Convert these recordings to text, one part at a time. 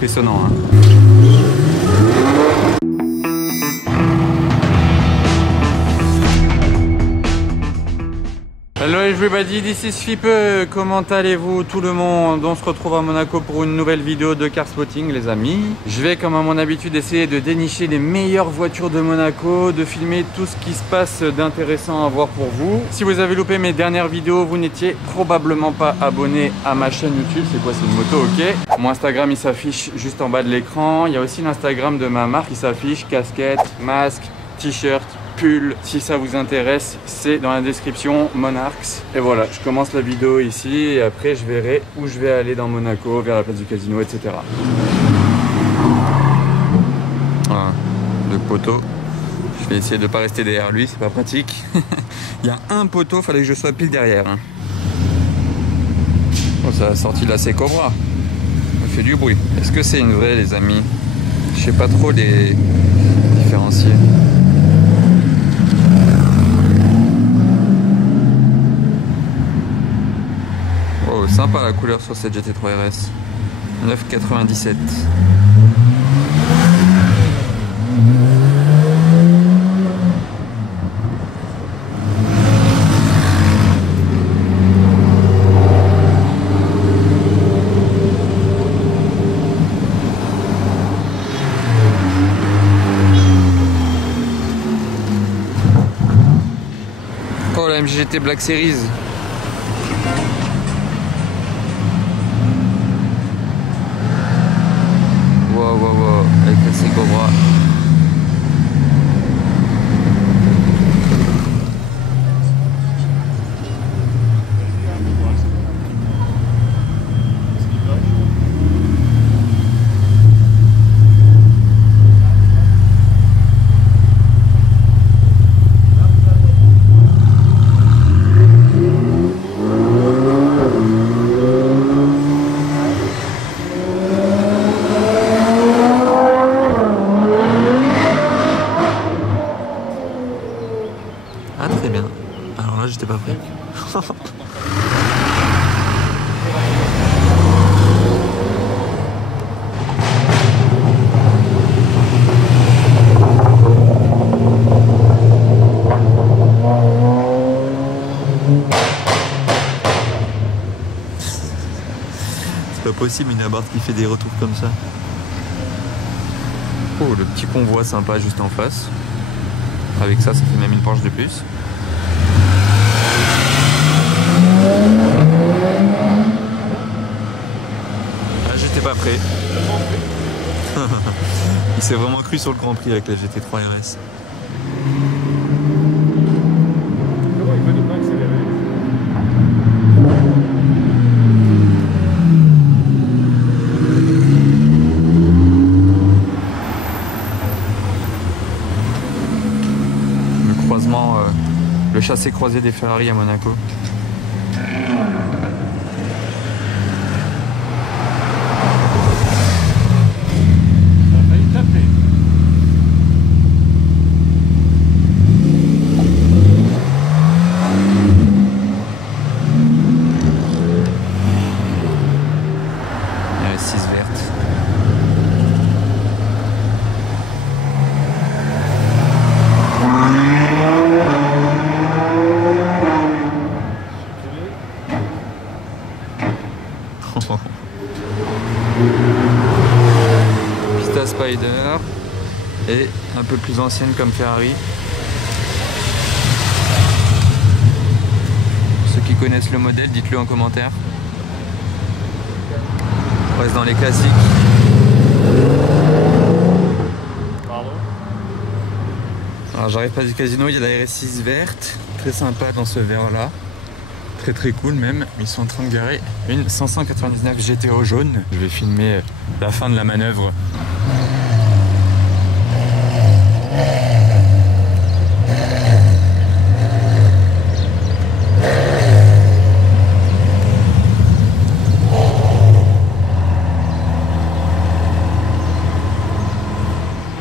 impressionnant, hein. Hello everybody, this is Fipe. Comment allez-vous tout le monde? On se retrouve à Monaco pour une nouvelle vidéo de car spotting les amis. Je vais comme à mon habitude essayer de dénicher les meilleures voitures de Monaco, de filmer tout ce qui se passe d'intéressant à voir pour vous. Si vous avez loupé mes dernières vidéos, vous n'étiez probablement pas abonné à ma chaîne YouTube. C'est quoi? C'est une moto, ok. Mon Instagram il s'affiche juste en bas de l'écran. Il y a aussi l'Instagram de ma marque qui s'affiche, casquette, masque, t-shirt, pull. Si ça vous intéresse, c'est dans la description, Monarchs. Et voilà, je commence la vidéo ici et après je verrai où je vais aller dans Monaco, vers la place du casino, etc. Voilà, le poteau. Je vais essayer de ne pas rester derrière lui, c'est pas pratique. Il y a un poteau, fallait que je sois pile derrière. Hein. Oh, ça a sorti la Cobra. Ça fait du bruit. Est-ce que c'est une vraie, les amis? Je sais pas trop les différencier. Oh, sympa la couleur sur cette GT3 RS. 9,97. Oh, la MGT Black Series. Wow, avec la Cobra. Ah très bien. Alors là j'étais pas prêt. C'est pas possible une Abarth qui fait des retours comme ça. Oh, le petit convoi sympa juste en face. Avec ça, ça fait même une Porsche de plus. Ah, j'étais pas prêt. Il s'est vraiment cru sur le Grand Prix avec la GT3 RS. Le chassé croisé des Ferrari à Monaco. Pista Spider et un peu plus ancienne comme Ferrari. Ceux qui connaissent le modèle, dites-le en commentaire. On reste dans les classiques. Alors j'arrive pas du casino, il y a la RS6 verte, très sympa dans ce vert là. Très cool même. Ils sont en train de garer une 599 GTO jaune. Je vais filmer la fin de la manœuvre.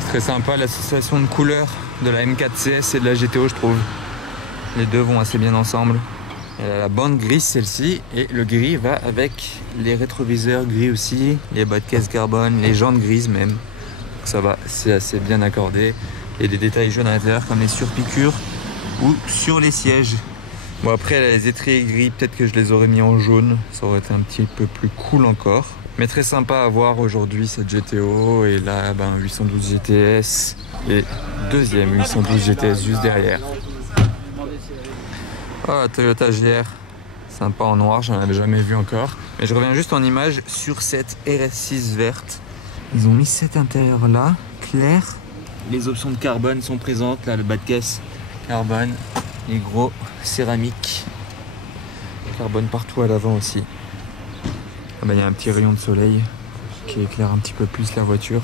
C'est très sympa l'association de couleurs de la M4 CS et de la GTO, je trouve. Les deux vont assez bien ensemble. Elle a la bande grise celle-ci et le gris va avec les rétroviseurs gris aussi, les bas de caisse carbone, les jantes grises même. Donc ça va, c'est assez bien accordé. Et des détails jaunes à l'intérieur comme les surpiqûres ou sur les sièges. Bon après elle a les étriers gris, peut-être que je les aurais mis en jaune, ça aurait été un petit peu plus cool encore. Mais très sympa à voir aujourd'hui cette GTO et là 812 GTS et deuxième 812 GTS juste derrière. Oh, Toyota GR, sympa en noir, j'en avais jamais vu encore. Mais je reviens juste en image sur cette RS6 verte. Ils ont mis cet intérieur là, clair. Les options de carbone sont présentes, là le bas de caisse carbone, les gros céramiques. Carbone partout à l'avant aussi. Ah il y a un petit rayon de soleil qui éclaire un petit peu plus la voiture.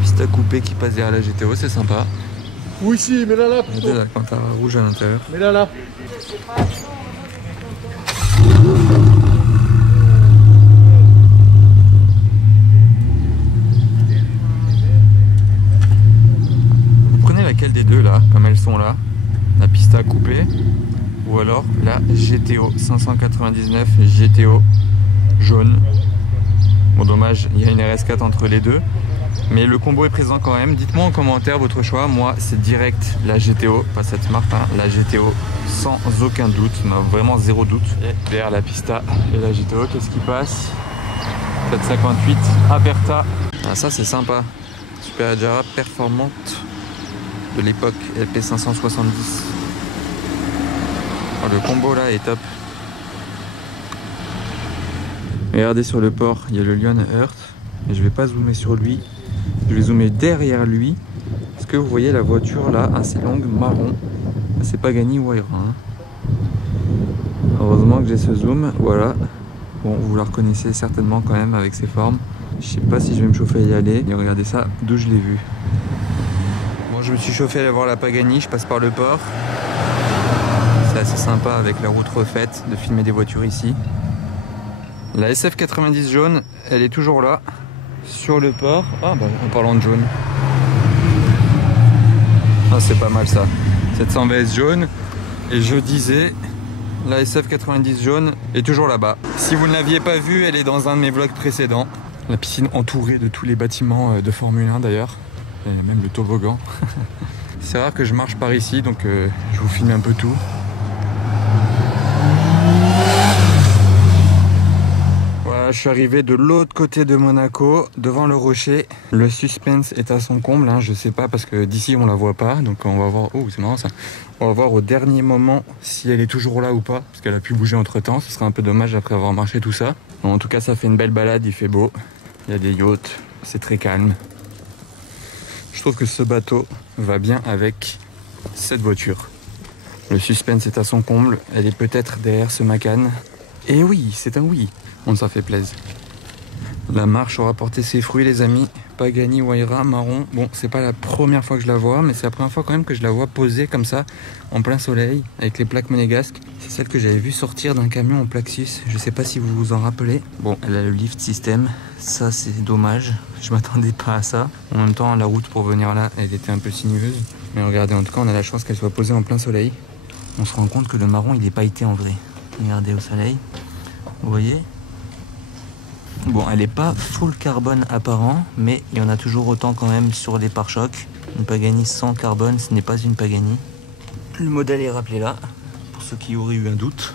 Piste coupée qui passe derrière la GTO, c'est sympa. Oui, si, mais là. Regardez la Alcantara rouge à l'intérieur. Mais là. Vous prenez laquelle des deux là, comme elles sont là? La Pista coupée ou alors la GTO 599 GTO jaune. Bon dommage, il y a une RS4 entre les deux. Mais le combo est présent quand même. Dites-moi en commentaire votre choix. Moi, c'est direct la GTO, pas cette marque, hein, la GTO sans aucun doute, vraiment zéro doute. Et derrière la Pista et la GTO, qu'est-ce qui passe? 458 Aperta. Ah, ça, c'est sympa. Superleggera performante de l'époque LP570. Oh, le combo là est top. Regardez sur le port, il y a le Lion Earth. Et je vais pas zoomer sur lui. Je vais zoomer derrière lui. Est-ce que vous voyez la voiture là, assez longue, marron? C'est Pagani Huayra. Hein. Heureusement que j'ai ce zoom. Voilà. Bon, vous la reconnaissez certainement quand même avec ses formes. Je sais pas si je vais me chauffer à y aller. Et regardez ça, d'où je l'ai vu. Bon, je me suis chauffé à aller voir la Pagani. Je passe par le port. C'est assez sympa avec la route refaite de filmer des voitures ici. La SF90 jaune, elle est toujours là. Sur le port. Ah en parlant de jaune. Ah c'est pas mal ça. 700 VS jaune. Et je disais, la SF90 jaune est toujours là-bas. Si vous ne l'aviez pas vue, elle est dans un de mes vlogs précédents. La piscine entourée de tous les bâtiments de Formule 1 d'ailleurs. Et même le toboggan. C'est rare que je marche par ici, donc je vous filme un peu tout. Je suis arrivé de l'autre côté de Monaco, devant le rocher. Le suspense est à son comble, hein, je sais pas parce que d'ici on la voit pas, donc on va voir. Oh, c'est marrant ça. On va voir au dernier moment si elle est toujours là ou pas, parce qu'elle a pu bouger entre temps. Ce serait un peu dommage après avoir marché tout ça. Bon, en tout cas, ça fait une belle balade, il fait beau. Il y a des yachts, c'est très calme. Je trouve que ce bateau va bien avec cette voiture. Le suspense est à son comble. Elle est peut-être derrière ce Macan. Et oui, c'est un oui. On s'en fait plaisir. La marche aura porté ses fruits, les amis. Pagani Huayra marron. Bon, c'est pas la première fois que je la vois, mais c'est la première fois quand même que je la vois posée comme ça, en plein soleil, avec les plaques monégasques. C'est celle que j'avais vue sortir d'un camion en Plaxus. Je sais pas si vous vous en rappelez. Bon, elle a le lift system. Ça, c'est dommage. Je m'attendais pas à ça. En même temps, la route pour venir là, elle était un peu sinueuse. Mais regardez, en tout cas, on a la chance qu'elle soit posée en plein soleil. On se rend compte que le marron, il n'est pas été en vrai. Regardez au soleil. Vous voyez ? Bon, elle n'est pas full carbone apparent, mais il y en a toujours autant quand même sur les pare-chocs. Une Pagani sans carbone, ce n'est pas une Pagani. Le modèle est rappelé là, pour ceux qui auraient eu un doute.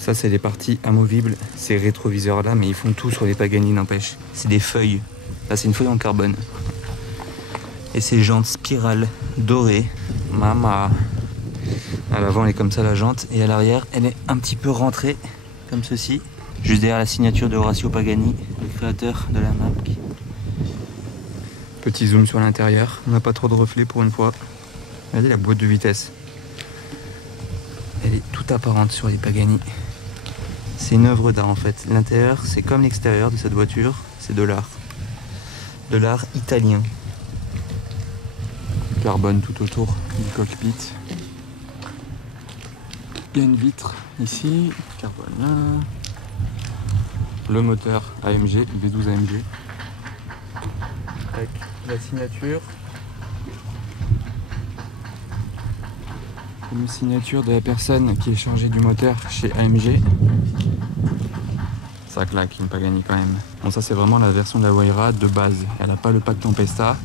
Ça, c'est les parties amovibles, ces rétroviseurs-là, mais ils font tout sur les Pagani, n'empêche. C'est des feuilles. Là, c'est une feuille en carbone. Et ces jantes spirales dorées. Mama. À l'avant, elle est comme ça, la jante. Et à l'arrière, elle est un petit peu rentrée, comme ceci. Juste derrière la signature de Horacio Pagani, le créateur de la marque. Petit zoom sur l'intérieur. On n'a pas trop de reflets pour une fois. Regardez la boîte de vitesse. Elle est toute apparente sur les Pagani. C'est une œuvre d'art en fait. L'intérieur, c'est comme l'extérieur de cette voiture. C'est de l'art. De l'art italien. Carbone tout autour du cockpit. Il y a une vitre ici. Carbone là. Le moteur AMG, V12 AMG. Avec la signature. Une signature de la personne qui est chargée du moteur chez AMG. Ça claque une Pagani quand même. Bon, ça c'est vraiment la version de la Huayra de base. Elle n'a pas le pack Tempesta.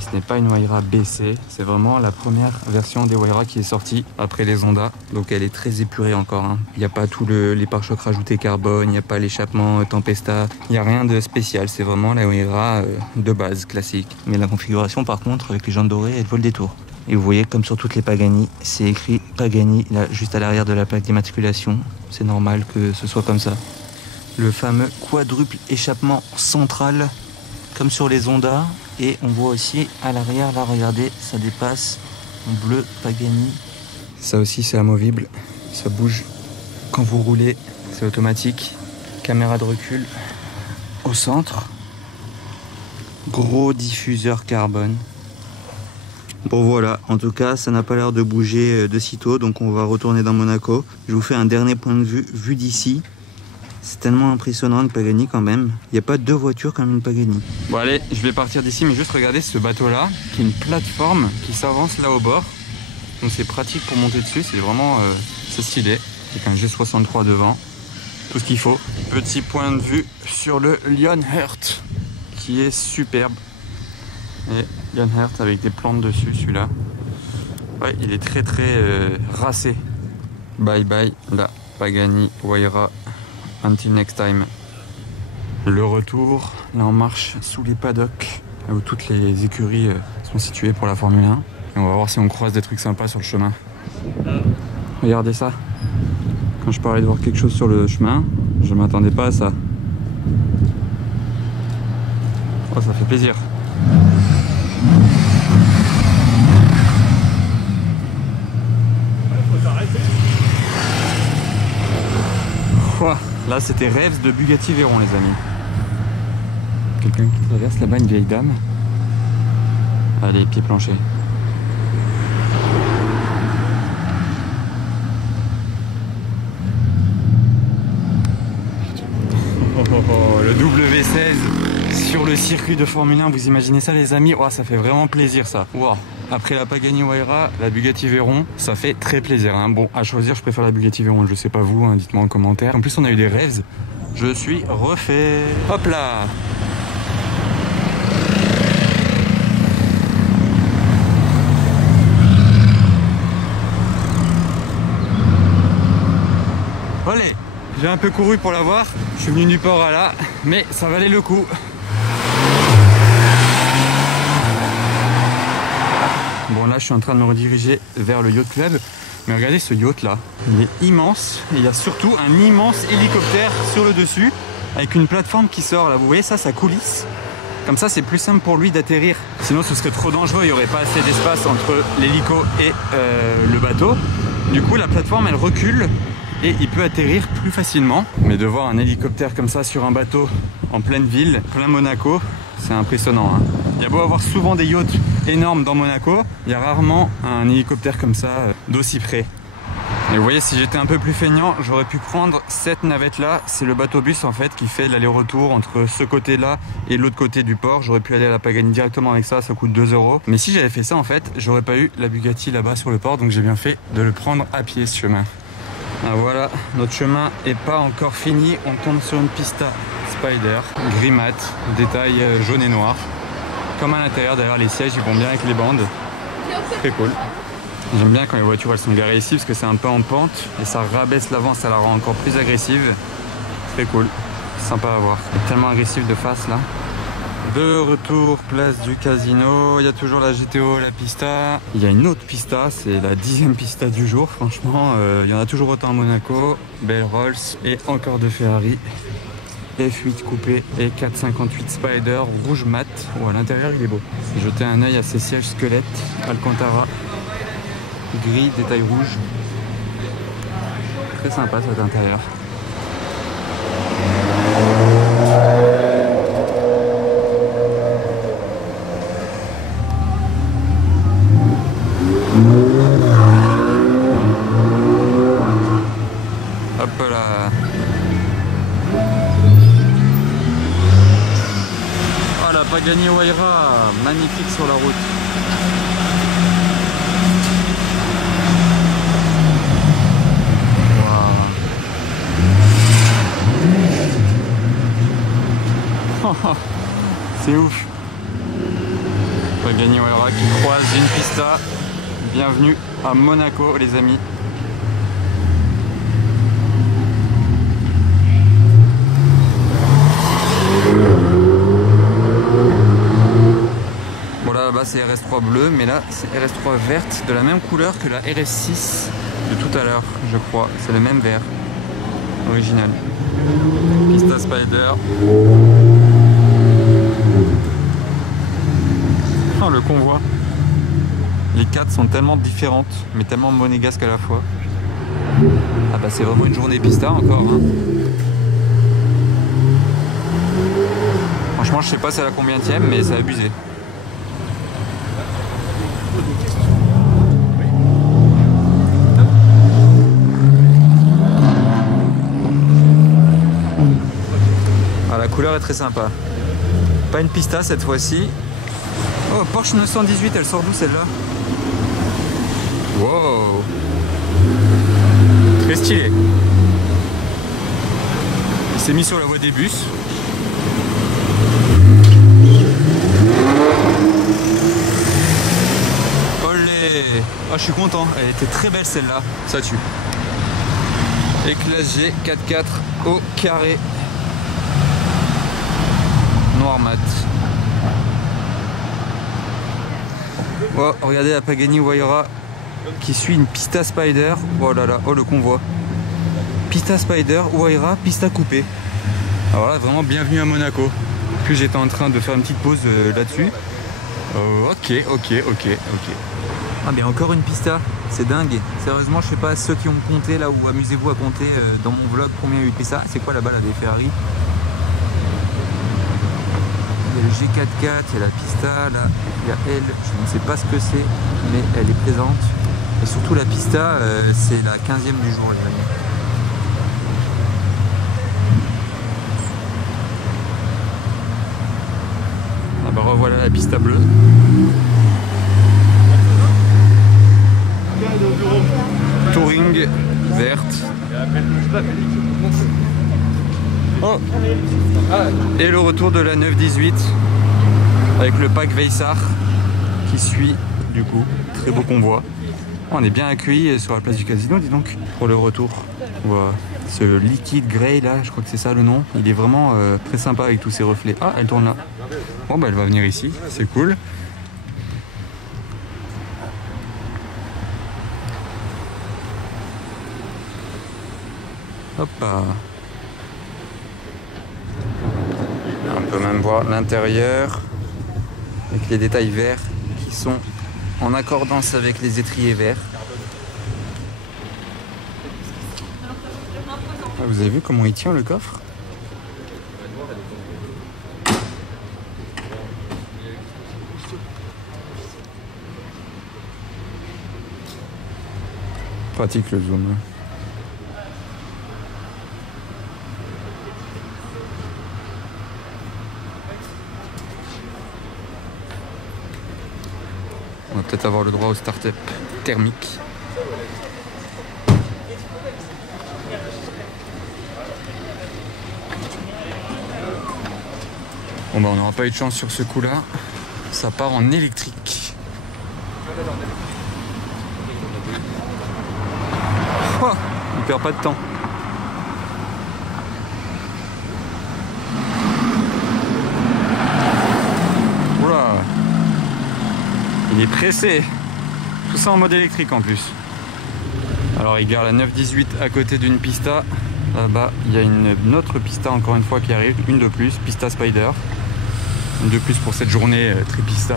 Ce n'est pas une Huayra BC, c'est vraiment la première version des Huayra qui est sortie après les Honda. Donc elle est très épurée encore. Hein. Il n'y a pas tous les pare-chocs rajoutés carbone, il n'y a pas l'échappement Tempesta. Il n'y a rien de spécial, c'est vraiment la Huayra de base, classique. Mais la configuration par contre, avec les jantes dorées, elle vole des tours. Et vous voyez, comme sur toutes les Pagani, c'est écrit Pagani là, juste à l'arrière de la plaque d'immatriculation. C'est normal que ce soit comme ça. Le fameux quadruple échappement central, comme sur les Honda. Et on voit aussi à l'arrière, là, regardez, ça dépasse en bleu Pagani. Ça aussi, c'est amovible. Ça bouge quand vous roulez. C'est automatique. Caméra de recul au centre. Gros diffuseur carbone. Bon voilà, en tout cas, ça n'a pas l'air de bouger de sitôt. Donc on va retourner dans Monaco. Je vous fais un dernier point de vue d'ici. C'est tellement impressionnant une Pagani quand même. Il n'y a pas deux voitures comme une Pagani. Bon allez, je vais partir d'ici, mais juste regardez ce bateau-là, qui est une plateforme qui s'avance là au bord. Donc c'est pratique pour monter dessus, c'est vraiment c'est stylé. Avec un G63 devant, tout ce qu'il faut. Petit point de vue sur le Leonhardt, qui est superbe. Et Leonhardt avec des plantes dessus, celui-là. Ouais, il est très racé. Bye bye la Pagani Huayra. Until next time. Le retour, là on marche sous les paddocks, là où toutes les écuries sont situées pour la Formule 1. Et on va voir si on croise des trucs sympas sur le chemin. Regardez ça. Quand je parlais de voir quelque chose sur le chemin, je m'attendais pas à ça. Oh, ça fait plaisir. Ouah. Là, c'était Rêves de Bugatti Veyron, les amis. Quelqu'un qui traverse là-bas, une vieille dame. Allez, pied plancher. Le W16 sur le circuit de Formule 1, vous imaginez ça, les amis? Oh, ça fait vraiment plaisir, ça. Wow. Après la Pagani Huayra, la Bugatti Veyron, ça fait très plaisir. Hein. Bon, à choisir, je préfère la Bugatti Veyron. Je sais pas vous, hein, dites-moi en commentaire. En plus, on a eu des Rêves. Je suis refait. Hop là! Allez, j'ai un peu couru pour la voir. Je suis venu du port à là, mais ça valait le coup. Bon là je suis en train de me rediriger vers le Yacht Club. Mais regardez ce yacht là, il est immense. Et il y a surtout un immense hélicoptère sur le dessus avec une plateforme qui sort là. Vous voyez ça, ça coulisse. Comme ça c'est plus simple pour lui d'atterrir. Sinon ce serait trop dangereux, il n'y aurait pas assez d'espace entre l'hélico et le bateau. Du coup la plateforme elle recule et il peut atterrir plus facilement. Mais de voir un hélicoptère comme ça sur un bateau en pleine ville, plein Monaco, c'est impressionnant. Hein. Il y a beau avoir souvent des yachts énormes dans Monaco, il y a rarement un hélicoptère comme ça d'aussi près. Et vous voyez, si j'étais un peu plus feignant, j'aurais pu prendre cette navette là. C'est le bateau bus en fait qui fait l'aller-retour entre ce côté là et l'autre côté du port. J'aurais pu aller à la Pagani directement avec ça, ça coûte 2 €. Mais si j'avais fait ça en fait, j'aurais pas eu la Bugatti là-bas sur le port. Donc j'ai bien fait de le prendre à pied ce chemin. Ah, voilà, notre chemin est pas encore fini. On tombe sur une pista Spider, gris mat, détail jaune et noir. Comme à l'intérieur, d'ailleurs les sièges ils vont bien avec les bandes. Très cool. J'aime bien quand les voitures elles sont garées ici parce que c'est un peu en pente et ça rabaisse l'avant, ça la rend encore plus agressive. Très cool, sympa à voir. C'est tellement agressif de face là. De retour place du casino, il y a toujours la GTO, la pista. Il y a une autre pista, c'est la 10e pista du jour. Franchement, il y en a toujours autant à Monaco. Belle Rolls et encore de Ferrari. F8 coupé et 458 Spider rouge mat. Oh, à l'intérieur il est beau. Jetez un œil à ces sièges squelettes Alcantara. Gris, détail rouge. Très sympa cet intérieur. Hop là. Oh la Pagani Huayra, magnifique sur la route. C'est ouf. Pagani Huayra qui croise une pista. Bienvenue à Monaco les amis. Bon là-bas c'est RS3 bleu, mais là c'est RS3 verte de la même couleur que la RS6 de tout à l'heure, je crois. C'est le même vert original. Pista Spider. Oh, le convoi. Les 4 sont tellement différentes, mais tellement monégasques à la fois. Ah bah c'est vraiment une journée pista encore. Hein. Franchement, je sais pas c'est la combienième, mais c'est abusé. Ah, la couleur est très sympa. Pas une pista cette fois-ci. Oh, Porsche 918, elle sort d'où celle-là? Wow! Très stylé. Il s'est mis sur la voie des bus. Olé! Oh, je suis content. Elle était très belle celle-là. Ça tue. Et classe G 4x4 au carré. Noir mat. Oh, regardez la Pagani Huayra qui suit une Pista Spider. Oh là là, oh le convoi. Pista Spider, Huayra, Pista coupée. Alors là, vraiment bienvenue à Monaco. Puis j'étais en train de faire une petite pause là-dessus. Ok. Ah mais encore une Pista, c'est dingue. Sérieusement, je sais pas ceux qui ont compté là, ou amusez-vous à compter dans mon vlog combien il y a eu de Pista. C'est quoi là-bas là, des Ferrari? Il y a le G4x4, il y a la Pista, là il y a elle, je ne sais pas ce que c'est, mais elle est présente. Et surtout la Pista, c'est la 15e du jour les amis. Ah bah revoilà la Pista bleue. Touring verte. Oh. Et le retour de la 918 avec le pack Veissar qui suit du coup. Très beau convoi. On est bien accueillis sur la place du casino, dis donc, pour le retour. Voilà. Ce liquide grey là, je crois que c'est ça le nom, il est vraiment très sympa avec tous ces reflets. Ah, elle tourne là. Bon bah elle va venir ici, c'est cool. Hop là. On peut même voir l'intérieur avec les détails verts qui sont en accordance avec les étriers verts. Ah, vous avez vu comment il tient le coffre? Pratique le zoom. On va peut-être avoir le droit au start-up thermique. Bon bah on n'aura pas eu de chance sur ce coup-là. Ça part en électrique. Oh, on perd pas de temps. Oula. Il est pressé. Tout ça en mode électrique en plus. Alors il gare la 918 à côté d'une Pista. Là-bas, il y a une autre Pista encore une fois qui arrive. Une de plus, Pista Spider. Une de plus pour cette journée très Pista.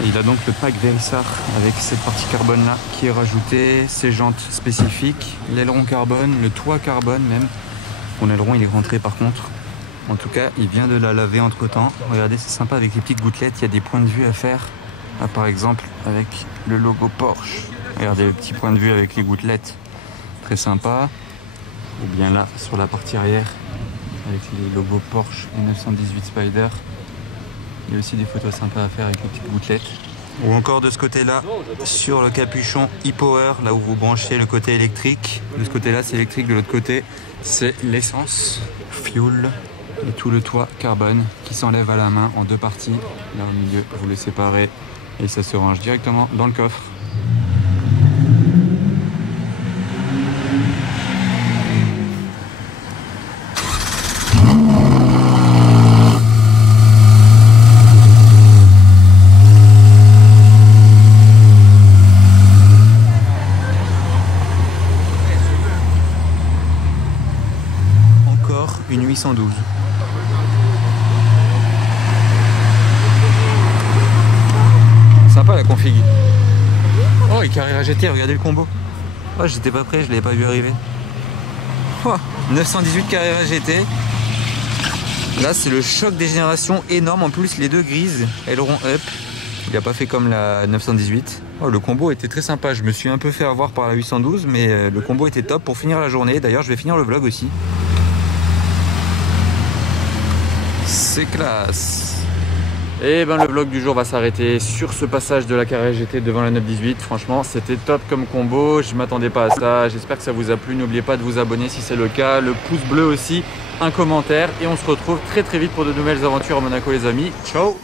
Et il a donc le pack Veissar avec cette partie carbone là qui est rajoutée. Ses jantes spécifiques, l'aileron carbone, le toit carbone même. Mon aileron il est rentré par contre. En tout cas, il vient de la laver entre temps. Regardez, c'est sympa avec les petites gouttelettes. Il y a des points de vue à faire. Là, par exemple, avec le logo Porsche. Regardez le petit point de vue avec les gouttelettes. Très sympa. Ou bien là, sur la partie arrière, avec les logos Porsche et 918 Spider. Il y a aussi des photos sympas à faire avec les petites gouttelettes. Ou encore de ce côté-là, sur le capuchon e-Power, là où vous branchez le côté électrique. De ce côté-là, c'est électrique. De l'autre côté, c'est l'essence. Fuel. Et tout le toit carbone qui s'enlève à la main en deux parties. Là au milieu, vous le séparez et ça se range directement dans le coffre. Encore une 812. Sympa la config. Oh, et carré AGT, regardez le combo. Oh, j'étais pas prêt, je l'avais pas vu arriver. Oh, 918 carré AGT. Là, c'est le choc des générations énorme. En plus, les deux grises, aileron up. Il a pas fait comme la 918. Oh, le combo était très sympa. Je me suis un peu fait avoir par la 812, mais le combo était top pour finir la journée. D'ailleurs, je vais finir le vlog aussi. C'est classe. Et ben le vlog du jour va s'arrêter sur ce passage de la carré GT devant la 918. Franchement, c'était top comme combo. Je m'attendais pas à ça. J'espère que ça vous a plu. N'oubliez pas de vous abonner si c'est le cas. Le pouce bleu aussi, un commentaire. Et on se retrouve très vite pour de nouvelles aventures à Monaco les amis. Ciao.